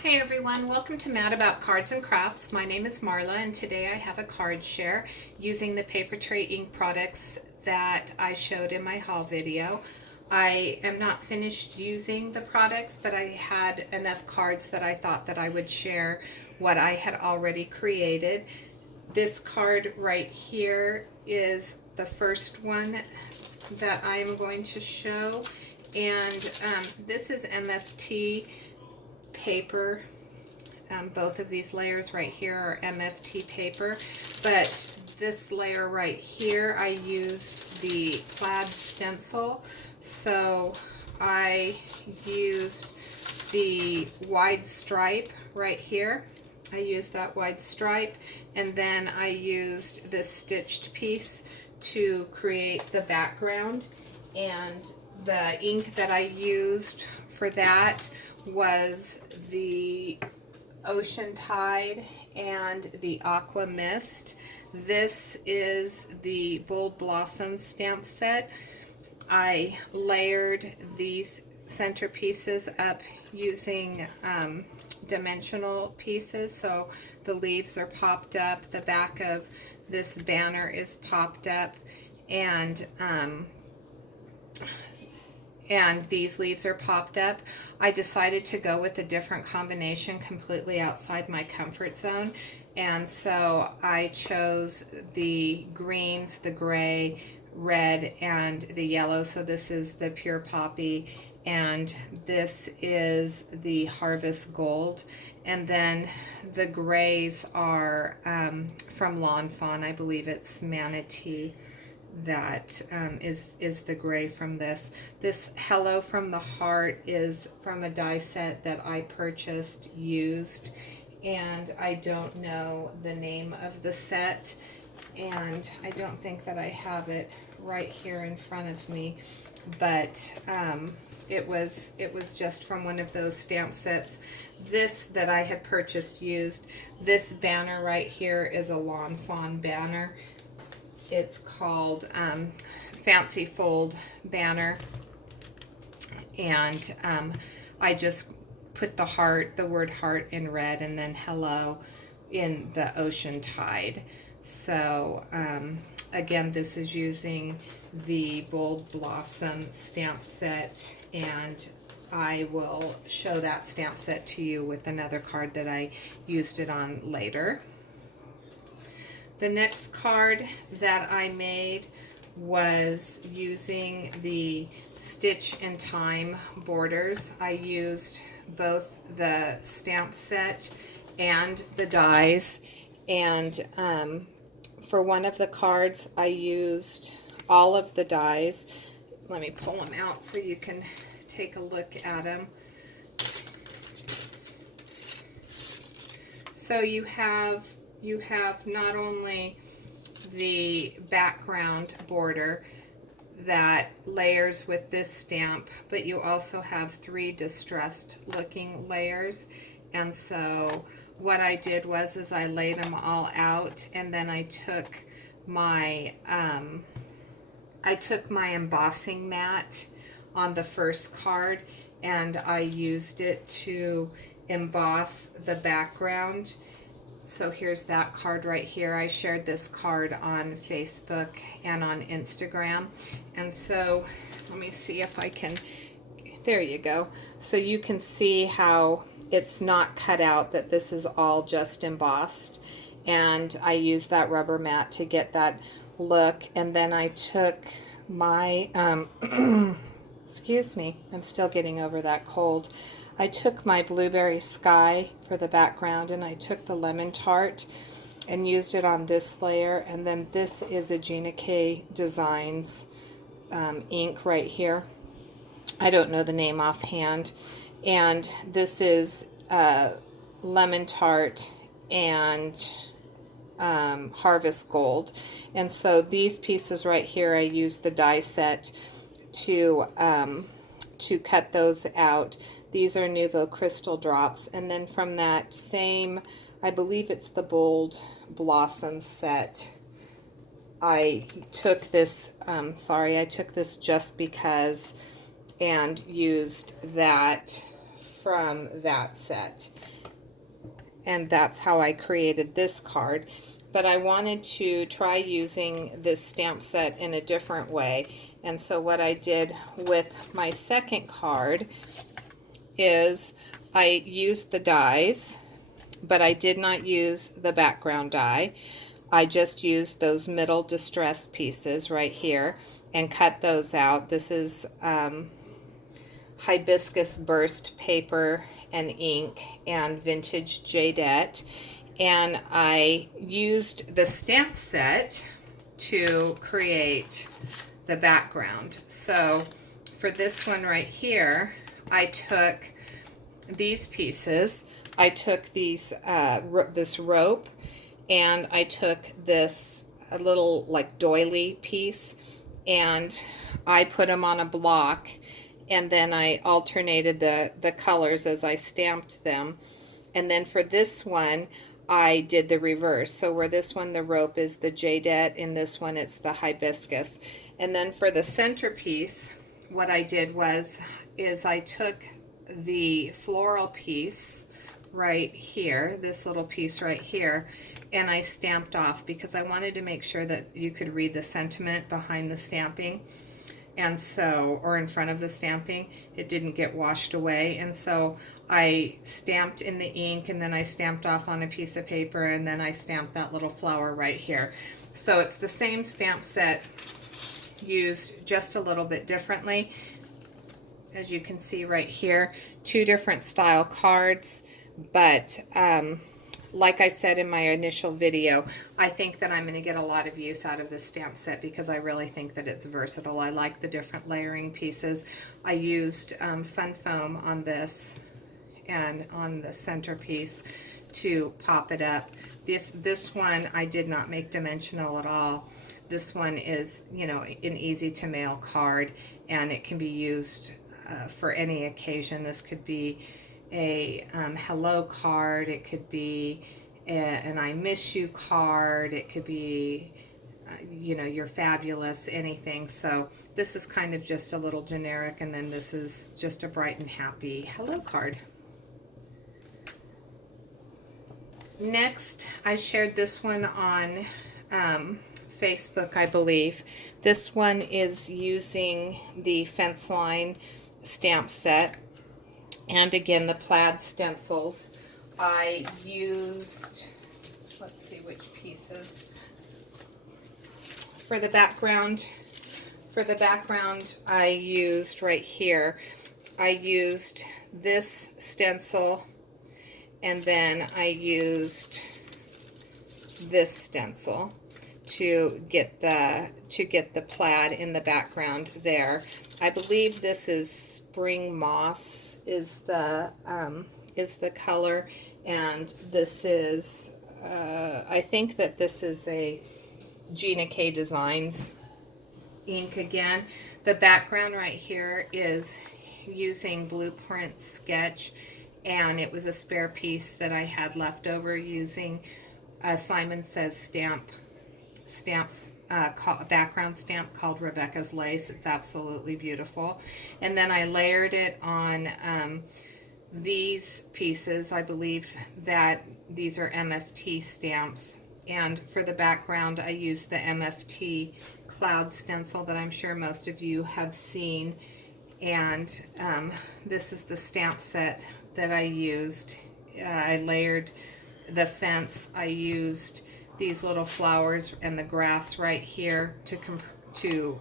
Hi everyone, welcome to Mad About Cards and Crafts. My name is Marla and today I have a card share using the Papertrey Ink products that I showed in my haul video. I am not finished using the products, but I had enough cards that I thought that I would share what I had already created. This card right here is the first one that I'm going to show, and this is MFT paper. Both of these layers right here are MFT paper, but this layer right here I used the plaid stencil, so I used the wide stripe right here. I used that wide stripe, and then I used this stitched piece to create the background, and the ink that I used for that was the Ocean Tide and the Aqua Mist. This is the Bold Blossom stamp set. I layered these centerpieces up using dimensional pieces, so the leaves are popped up, the back of this banner is popped up, and these leaves are popped up. I decided to go with a different combination completely outside my comfort zone, and so I chose the greens, the gray, red, and the yellow. So this is the Pure Poppy, and this is the Harvest Gold, and then the grays are from Lawn Fawn. I believe it's Manatee that is the gray from this. This Hello from the Heart is from a die set that I purchased used, and I don't know the name of the set, and I don't think that I have it right here in front of me, but it was just from one of those stamp sets. This that I had purchased used. This banner right here is a Lawn Fawn banner. It's called Fancy Fold Banner, and I just put the heart, the word heart in red, and then hello in the Ocean Tide. So again, this is using the Bold Blossom stamp set, and I will show that stamp set to you with another card that I used it on later. The next card that I made was using the Stitch in Time borders. I used both the stamp set and the dies, and for one of the cards I used all of the dies. Let me pull them out so you can take a look at them. So you have not only the background border that layers with this stamp, but you also have 3 distressed looking layers. And so what I did was I laid them all out, and then I took my embossing mat on the first card, and I used it to emboss the background. So here's that card right here. I shared this card on Facebook and on Instagram. And so let me see if I can, there you go. So you can see how it's not cut out, that this is all just embossed. And I used that rubber mat to get that look. And then I took my, excuse me, I'm still getting over that cold. I took my Blueberry Sky for the background, and I took the Lemon Tart and used it on this layer, and then this is a Gina K Designs ink right here. I don't know the name offhand, and this is Lemon Tart and Harvest Gold. And so these pieces right here, I used the die set to cut those out. These are Nouveau Crystal Drops. And then from that same, I believe it's the Bold Blossom set, I took this, I took this Just Because and used that from that set. And that's how I created this card. But I wanted to try using this stamp set in a different way. And so what I did with my second card is I used the dies, but I did not use the background die. I just used those middle distress pieces right here and cut those out. This is hibiscus burst paper and ink and vintage jadeite, and I used the stamp set to create the background. So for this one right here, I took these pieces, I took these this rope, and I took this a little like doily piece, and I put them on a block, and then I alternated the colors as I stamped them. And then for this one, I did the reverse. So where this one, the rope is the jadeite, in this one it's the hibiscus. And then for the centerpiece, what I did is I took the floral piece right here, this little piece right here, and I stamped off because I wanted to make sure that you could read the sentiment behind the stamping. And so, or in front of the stamping, it didn't get washed away. And so I stamped in the ink, and then I stamped off on a piece of paper, and then I stamped that little flower right here. So it's the same stamp set used just a little bit differently. As you can see right here, two different style cards, but like I said in my initial video, I think that I'm going to get a lot of use out of this stamp set because I really think that it's versatile. I like the different layering pieces. I used fun foam on this and on the centerpiece to pop it up. This one I did not make dimensional at all. This one is, you know, an easy to mail card, and it can be used for any occasion. This could be a hello card, it could be an I miss you card, it could be you know, you're fabulous, anything. So this is kind of just a little generic, and then this is just a bright and happy hello card. Next, I shared this one on Facebook, I believe. This one is using the fence line stamp set, and again the plaid stencils. I used, let's see which pieces. For the background, I used right here, I used this stencil, and then I used this stencil to get the plaid in the background there. I believe this is Spring Moss is the color, and this is I think that this is a Gina K Designs ink again. The background right here is using Blueprint Sketch, and it was a spare piece that I had left over using Simon Says stamps, background stamp called Rebecca's Lace. It's absolutely beautiful. And then I layered it on these pieces. I believe that these are MFT stamps. And for the background, I used the MFT cloud stencil that I'm sure most of you have seen. And this is the stamp set that I used. I layered the fence. I used these little flowers and the grass right here to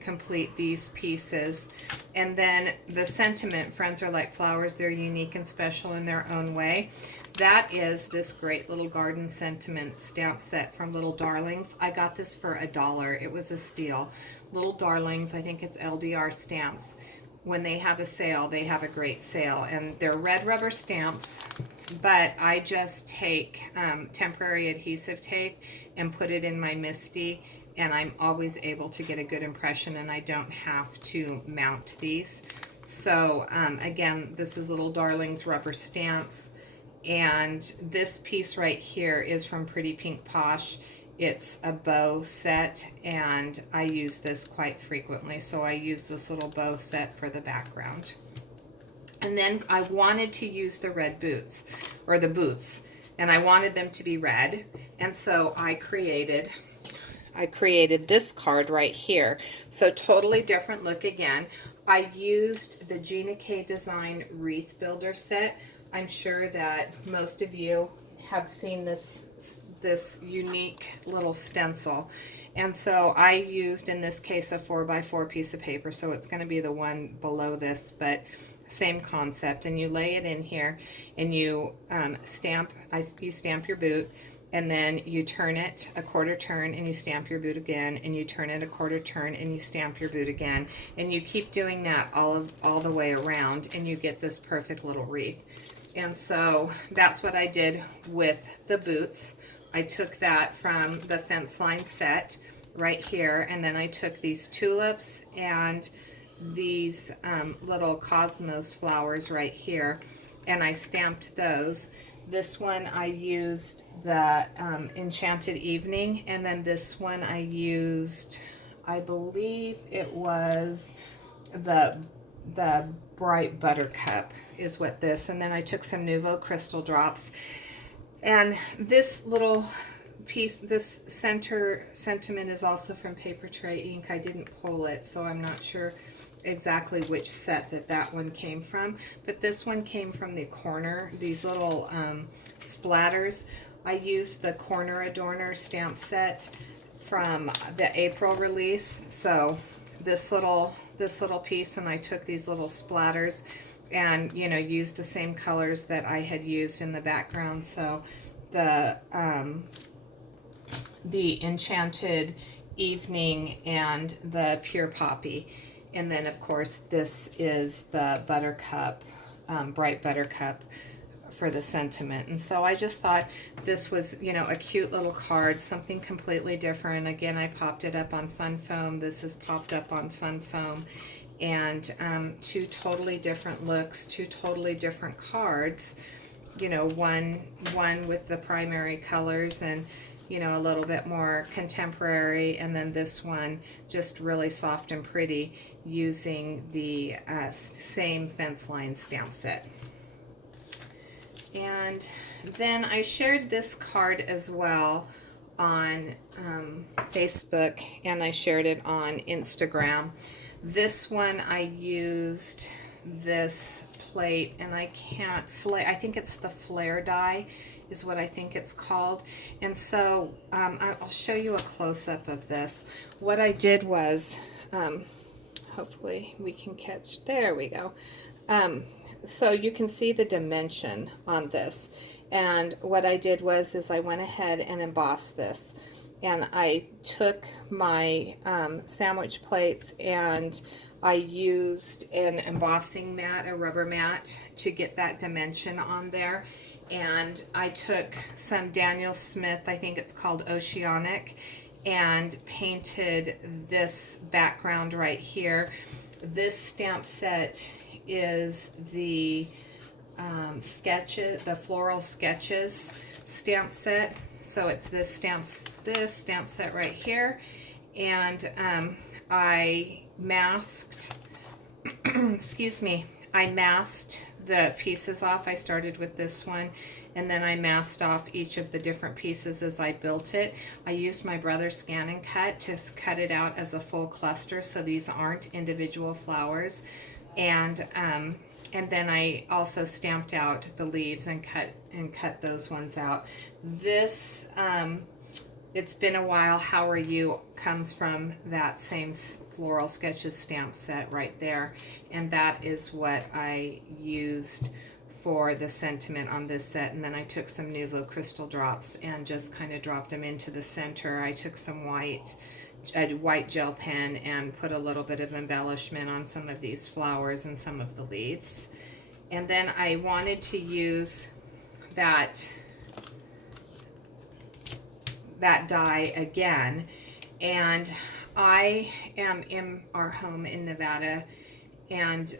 complete these pieces. And then the sentiment, friends are like flowers, they're unique and special in their own way. That is this great little garden sentiment stamp set from Little Darlings. I got this for $1. It was a steal. Little Darlings, I think it's LDR stamps. When they have a sale, they have a great sale, and they're red rubber stamps, but I just take temporary adhesive tape and put it in my MISTI, and I'm always able to get a good impression, and I don't have to mount these. So again, this is Little Darlings rubber stamps, and this piece right here is from Pretty Pink Posh. It's a bow set, and I use this quite frequently, so I use this little bow set for the background. And then I wanted to use the red boots, or the boots, and I wanted them to be red. And so I created this card right here. So totally different look again. I used the Gina K Design Wreath Builder set. I'm sure that most of you have seen this unique little stencil. And so I used, in this case, a 4x4 piece of paper, so it's going to be the one below this, but same concept. And you lay it in here, and you stamp your boot, and then you turn it a quarter turn, and you stamp your boot again, and you turn it a quarter turn, and you stamp your boot again, and you keep doing that all the way around, and you get this perfect little wreath. And so that's what I did with the boots. I took that from the fence line set right here, and then I took these tulips and these little cosmos flowers right here, and I stamped those. This one I used the Enchanted Evening, and then this one I used, I believe it was the Bright Buttercup is what this, and then I took some Nouveau Crystal Drops. And this little piece, this center sentiment, is also from Papertrey Ink. I didn't pull it, so I'm not sure exactly which set that one came from, but this one came from the corner, these little splatters. I used the Corner Adorner stamp set from the April release, so this little piece, and I took these little splatters and, you know, used the same colors that I had used in the background. So the Enchanted Evening and the Pure Poppy. And then, of course, this is the Buttercup, Bright Buttercup for the sentiment. And so I just thought this was, you know, a cute little card, something completely different. Again, I popped it up on Fun Foam. This is popped up on Fun Foam. And two totally different looks, two totally different cards. You know, one with the primary colors and, you know, a little bit more contemporary, and then this one just really soft and pretty using the same fence line stamp set. And then I shared this card as well on Facebook, and I shared it on Instagram. This one I used this plate, and I can't flare, I think it's the flare die is what I think it's called. And so I'll show you a close-up of this. What I did was, hopefully we can catch, there we go. So you can see the dimension on this. And what I did was I went ahead and embossed this. And I took my sandwich plates, and I used an embossing mat, a rubber mat, to get that dimension on there. And I took some Daniel Smith, I think it's called Oceanic, and painted this background right here. This stamp set is the sketches, the Floral Sketches stamp set. So it's this stamp set right here. And I masked, excuse me, I masked the pieces off. I started with this one, and then I masked off each of the different pieces as I built it. I used my brother's Scan and Cut to cut it out as a full cluster, so these aren't individual flowers. And then I also stamped out the leaves and cut those ones out. This It's Been a While, How Are You comes from that same Floral Sketches stamp set right there, and that is what I used for the sentiment on this set. And then I took some Nouveau Crystal Drops and just kind of dropped them into the center. I took some white gel pen and put a little bit of embellishment on some of these flowers and some of the leaves. And then I wanted to use that die again, and I am in our home in Nevada, and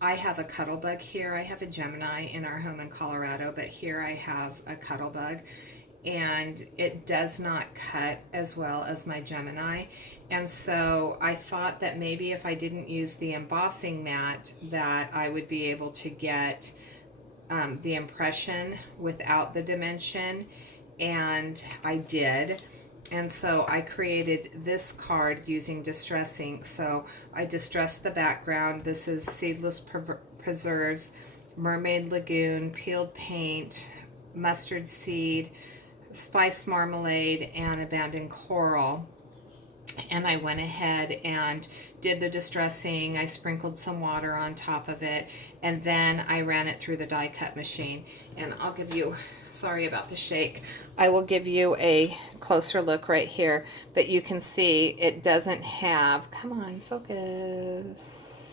I have a cuttlebug here. I have a Gemini in our home in Colorado, but here I have a cuttlebug, and it does not cut as well as my Gemini. And so I thought that maybe if I didn't use the embossing mat, that I would be able to get the impression without the dimension, and I did. And so I created this card using distress ink. So I distressed the background. This is Seedless Preserves, Mermaid Lagoon, peeled paint, mustard seed, spice marmalade, and abandoned coral. And I went ahead and did the distressing. I sprinkled some water on top of it, and then I ran it through the die cut machine. And I'll give you, sorry about the shake, I will give you a closer look right here, but you can see it doesn't have, come on, focus,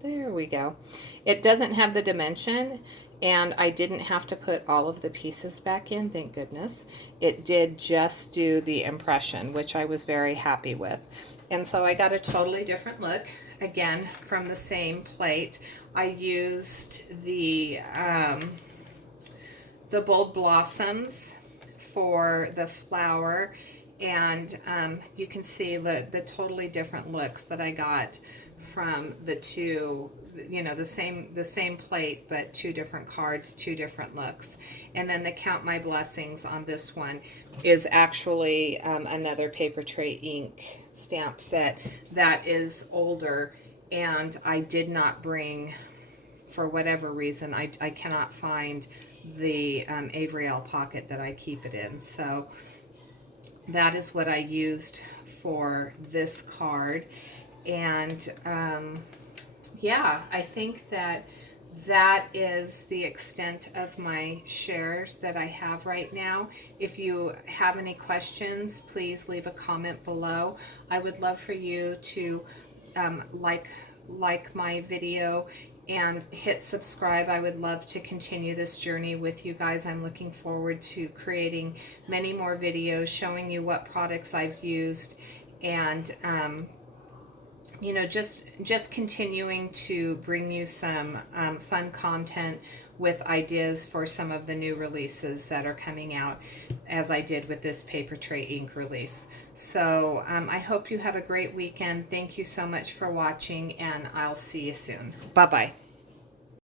there we go. It doesn't have the dimension, and I didn't have to put all of the pieces back in, thank goodness. It did just do the impression, which I was very happy with. And so I got a totally different look, again, from the same plate. I used the Bold Blossoms for the flower, and you can see the totally different looks that I got from the two, you know, the same plate, but two different cards, two different looks. And then the Count My Blessings on this one is actually another Papertrey ink stamp set that is older, and I did not bring, for whatever reason, I cannot find the Avriel pocket that I keep it in. So that is what I used for this card. And yeah, I think that is the extent of my shares that I have right now. If you have any questions, please leave a comment below. I would love for you to like my video and hit subscribe. I would love to continue this journey with you guys. I'm looking forward to creating many more videos showing you what products I've used, and you know, just continuing to bring you some fun content with ideas for some of the new releases that are coming out, as I did with this Papertrey ink release. So I hope you have a great weekend. Thank you so much for watching, and I'll see you soon. Bye-bye.